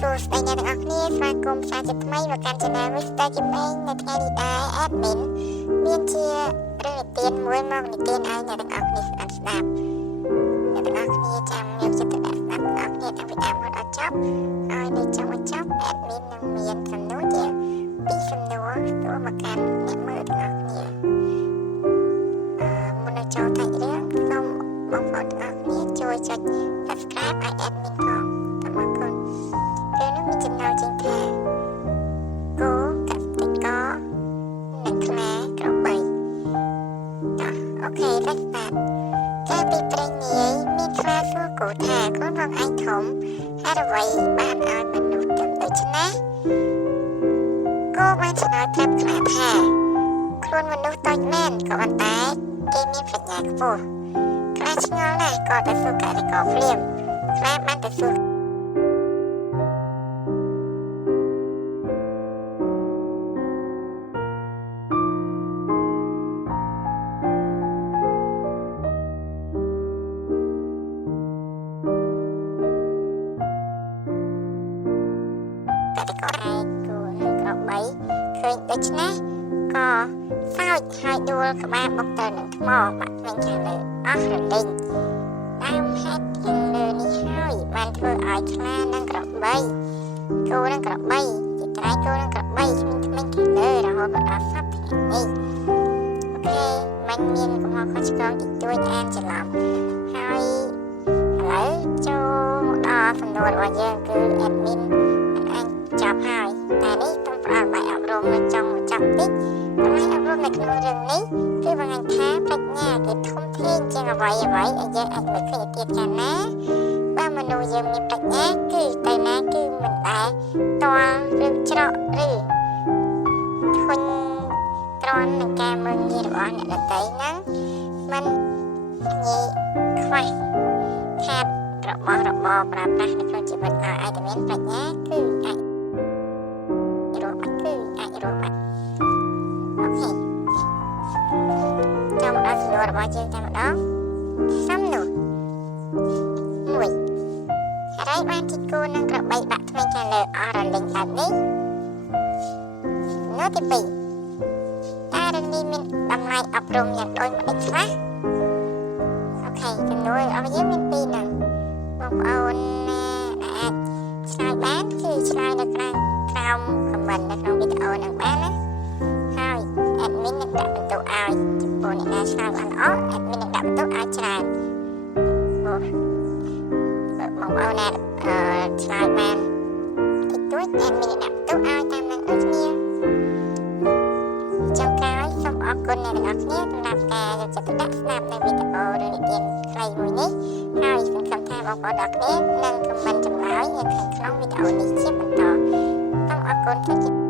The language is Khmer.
សួស្តីអ្នកទាំងអស់គ្នាស្វាគមន៍សាជាថ្មីមកកាន់ Channel Mr. Kim នៅថ្ងៃនេះដែរ Admin មានជារឿងនិទានមួយមកនិទានឲ្យអ្នកទាំងអស់គ្នាស្ដាប់អ្នកទាំងអស់គ្នាចាំយកចិត្តទុកដាក់ស្ដាប់អ្នកទាំងអស់គ្នាតាំងពីដើមរហូតដល់ចប់ឲ្យនៅចុងបញ្ចប់ Admin នឹងមានសំណួរជា2សំណួរសួរមកកាន់អ្នកមើលទាំងអស់គ្នាមុននឹងចូលតែរឿងសូមបងប្អូនទាំងអស់គ្នាជួយចុច Subscribe ឲ្យ Admin ផង អរគុណពេលនេះមានចំណោទជាងថាគោកសិករនិងខ្លាក្របីអូខេ let's start កាលពីព្រេងនាយមានខ្លាសួរគោថាខ្លួនបងឯងធំហេតុអ្វីបានឲ្យមនុស្សទាំងដូច្នេះគោបានឆ្លើយប្រាប់ខ្លាថាខ្លួនមនុស្សតូចមែនក៏ប៉ុន្តែគេមានប្រាជ្ញាខ្ពស់ខ្លាឆ្ងល់ណាស់ក៏ទៅសួរកសិករភ្លាមខ្លាបានទៅសួរឃើញដូច្នេះក៏សើចហើយដួលក្បាលបុកទៅនឹងថ្មបាក់វិញខាងលើអស់រលីងដើមហេតុទាំងលើនេះហើយបានធ្វើឲ្យខ្លានិងក្របីគោនិងក្របីជាត្រៃគោនិងក្របីគ្មានថ្មិញខាងលើរហូតដល់សប្តាហ៍នេះអូខេមិនមានកំហុសខុសឆ្គងតិចតួចអានច្រឡំហើយឥឡូវចូលដល់សំណួររបស់យើងគឺ admin អាចចប់ហើយតែនេះต้องផ្ដល់បាយអប់រំនៅចុងបញ្ចប់តិចបាយអប់រំនៅក្នុងរឿងនេះគឺបង្ហាញថាប្រាជ្ញាគឺធំធេងជាងអ្វីដែលយើងអាចមើលឃើញទៀតកាលណាបើមនុស្សយើងមានប្រាជ្ញាគឺទៅណាគឺមិនដែលតល់ឬច្រកឬធុញទ្រាំនឹងការមើលងាយរបស់អ្នកដទៃហ្នឹងមិនងាយខ្វះខាតរបស់របរប្រើប្រាស់នៅក្នុងជីវិតឲ្យតែមានប្រាជ្ញាគឺអាចរកបាត់អូខេចាំដល់សំណួររបស់យើងតែម្ដងសំណួរ1ហើយបានទីគោនឹងក្របីបាក់ថ្មីខាងលើអស់រលីងបែបនេះសំណួរទី2តើរឿងនេះមានតម្លៃអប់រំយ៉ាងដូចម្ដេចខ្លះអូខេសំណួររបស់យើងមាន2ហ្នឹងបងប្អូនដែលអាចឆ្លើយបានគឺឆ្លើយនៅក្រោម comment នៅក្នុងវីដេអូនឹងបានណាហើយ admin នឹងដាក់បន្ទុកឲ្យចំពោះអ្នកណាឆ្លើយបានល្អ admin នឹងដាក់បន្ទុកឲ្យច្រើនបងប្អូនណាឆ្លើយបានតិចតួច admin នឹងដាក់បន្ទុកឲ្យតាមនឹងដូចគ្នាចុងក្រោយសូមអរគុណអ្នកទាំងអស់គ្នាសម្រាប់ការយកចិត្តទុកដាក់ស្ដាប់នៅវីដេអូរឿងនិទានខ្លីមួយនេះហើយសង្ឃឹមថាបងប្អូនទាំងអស់គ្នានឹង comment ចម្លើយនៅក្នុងវីដេអូនេះជាបន្តសូមអរគុណ